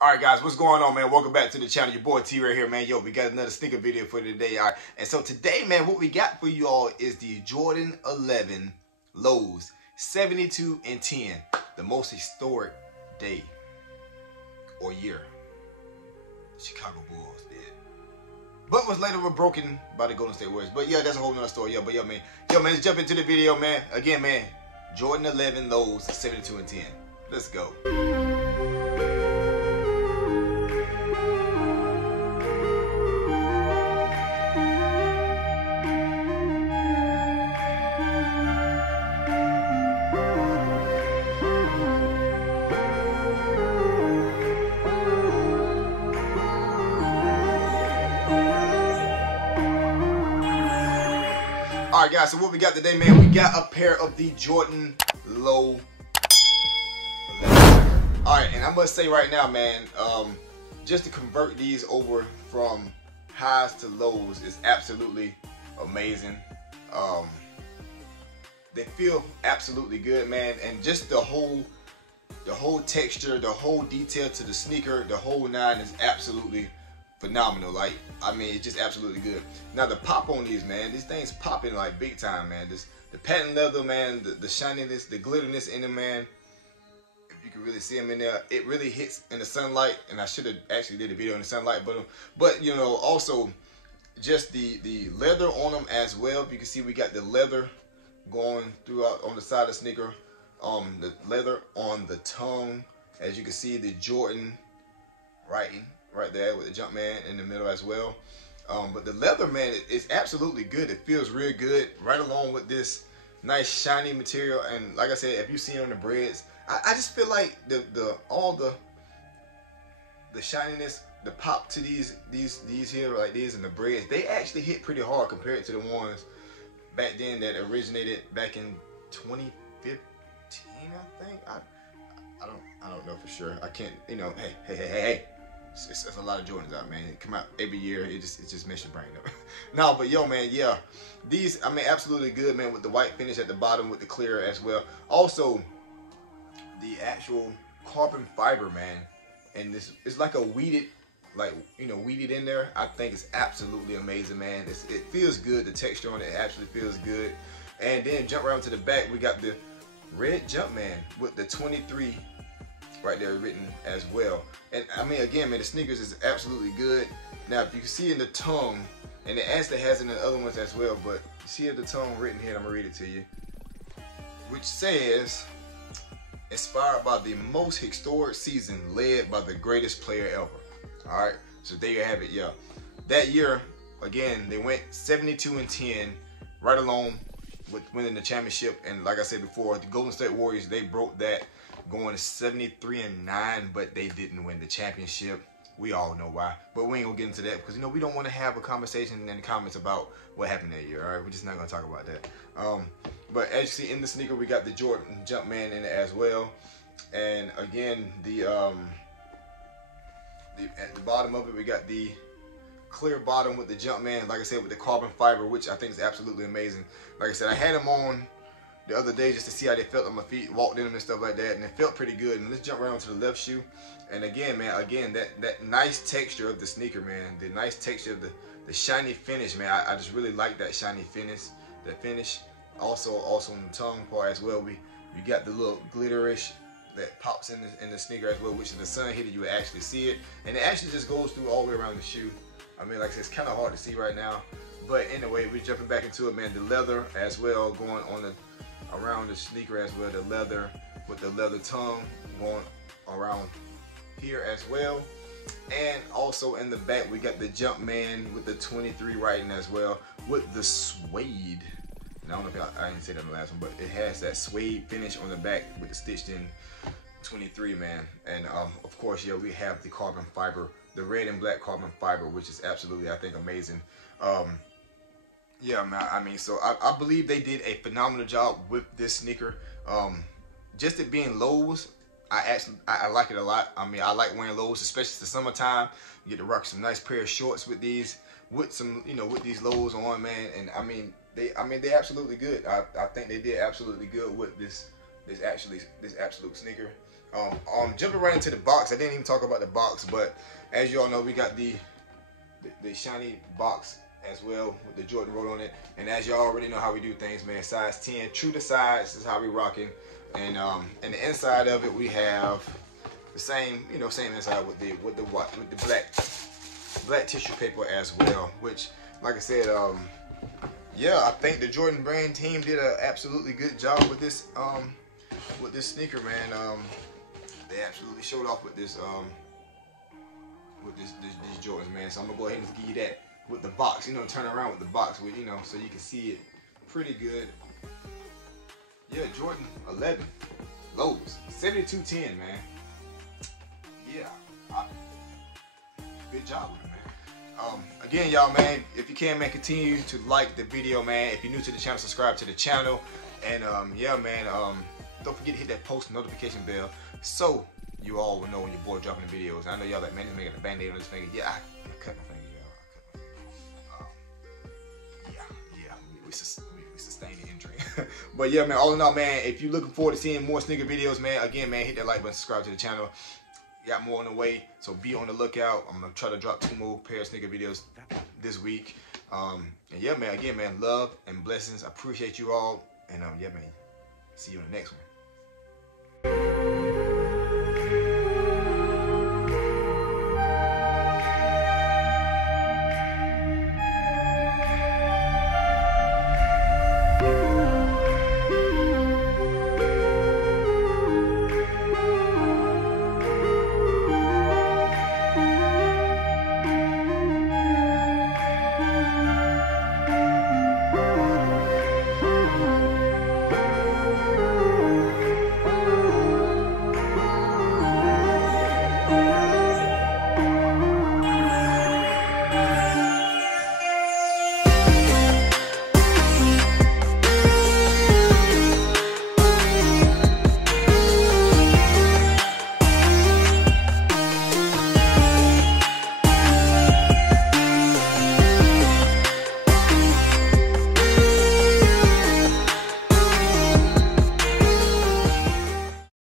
Alright guys, what's going on, man? Welcome back to the channel. Your boy T right here, man. Yo, we got another sneaker video for today. Alright, and so today, man, what we got for you all is the Jordan 11 Lows 72 and 10. The most historic day or year the Chicago Bulls did. But was later broken by the Golden State Warriors. But yeah, that's a whole nother story. Yo, man, let's jump into the video, man. Again, man, Jordan 11 Lows 72 and 10. Let's go. Alright guys, so what we got today, man, we got a pair of the Jordan Low 11. Alright, and I must say right now, man, just to convert these over from highs to lows is absolutely amazing. They feel absolutely good, man, and just the whole texture, the whole detail to the sneaker, the whole nine is absolutely phenomenal. Like, I mean, it's just absolutely good. Now the pop on these, man, these things popping like big time, man. The patent leather, man, the shininess, the glitterness in them, man. If you can really see them in there, it really hits in the sunlight. And I should have actually did a video in the sunlight, but you know, also just the leather on them as well. You can see we got the leather going throughout on the side of the sneaker. The leather on the tongue, as you can see, the Jordan writing right there with the Jumpman in the middle as well. But the leather, man, it's absolutely good. It feels real good right along with this nice shiny material. And like I said, if you see on the breads, I just feel like all the shininess, the pop to these here, like these and the breads, they actually hit pretty hard compared to the ones back then that originated back in 2015, I think. I don't know for sure. I can't, you know, hey. It's a lot of Jordans out, man. It come out every year. It just messes your brain up. No, but yo, man, yeah, these, I mean, absolutely good, man, with the white finish at the bottom with the clear as well. Also, the actual carbon fiber, man, and this it's like a weeded, like, you know, weeded in there. I think it's absolutely amazing, man. It feels good. The texture on it actually feels good. And then jump around to the back, we got the red Jumpman with the 23 right there written as well. And I mean, again, man, the sneakers is absolutely good. Now, if you can see in the tongue, and it actually has in the other ones as well, but you see the tongue written here, I'm gonna read it to you, which says, inspired by the most historic season led by the greatest player ever. All right, so there you have it. Yeah, that year, again, they went 72 and 10, right along with winning the championship. And like I said before, the Golden State Warriors, they broke that, going to 73 and 9, but they didn't win the championship. We all know why, but we ain't gonna get into that because, you know, we don't want to have a conversation in the comments about what happened that year. All right, we're just not gonna talk about that. But as you see in the sneaker, we got the Jordan Jumpman in it as well. And again, at the bottom of it, we got the clear bottom with the Jumpman, like I said, with the carbon fiber, which I think is absolutely amazing. Like I said, I had them on the other day just to see how they felt on my feet, walked in them and stuff like that, and it felt pretty good. And let's jump around to the left shoe. And again, man, that nice texture of the sneaker, man, the nice texture of the shiny finish, man. I just really like that shiny finish, that finish. Also on the tongue part as well, you got the little glitterish that pops in the sneaker as well, which in the sun hit it, you would actually see it. And it actually just goes through all the way around the shoe. I mean, like I said, it's kind of hard to see right now. But anyway, we're jumping back into it, man. The leather as well, going on around the sneaker as well, the leather with the leather tongue going around here as well. And also in the back, we got the Jumpman with the 23 writing as well, with the suede. And I don't know if I didn't say that in the last one, but it has that suede finish on the back with the stitched in 23, man. And of course, yeah, we have the carbon fiber, the red and black carbon fiber, which is absolutely, I think, amazing. Yeah, man, I mean, so I believe they did a phenomenal job with this sneaker. Just it being lows, I like it a lot. I mean, I like wearing lows, especially the summertime. You get to rock some nice pair of shorts with these, with some, you know, with these lows on, man. And I mean, they absolutely good. I think they did absolutely good with this absolute sneaker. Jumping right into the box. I didn't even talk about the box, but as you all know, we got the shiny box as well with the Jordan roll on it. And as y'all already know how we do things, man, size 10, true to size is how we rocking. And the inside of it, we have the same, you know, same inside with the black tissue paper as well. Which, like I said, yeah, I think the Jordan brand team did an absolutely good job with this sneaker, man. They absolutely showed off with these Jordans, man. So I'm gonna go ahead and give you that with the box. You know, turn around with the box, with, you know, so you can see it pretty good. Yeah, Jordan 11 lows, 7210, man. Yeah, good job with it, man. Again, y'all, man, if you can, man, continue to like the video, man. If you're new to the channel, subscribe to the channel. And yeah, man, don't forget to hit that post notification bell so you all will know when your boy dropping the videos. I know y'all like, man, he's making a band-aid on his finger. Yeah, I cut my finger, y'all. Yeah, we sustained the injury. But yeah, man, all in all, man, if you're looking forward to seeing more sneaker videos, man, again, man, hit that like button, subscribe to the channel. Got more on the way, so be on the lookout. I'm gonna try to drop 2 more pair of sneaker videos this week. And yeah, man, again, man, love and blessings. I appreciate you all. And yeah, man, see you in the next one.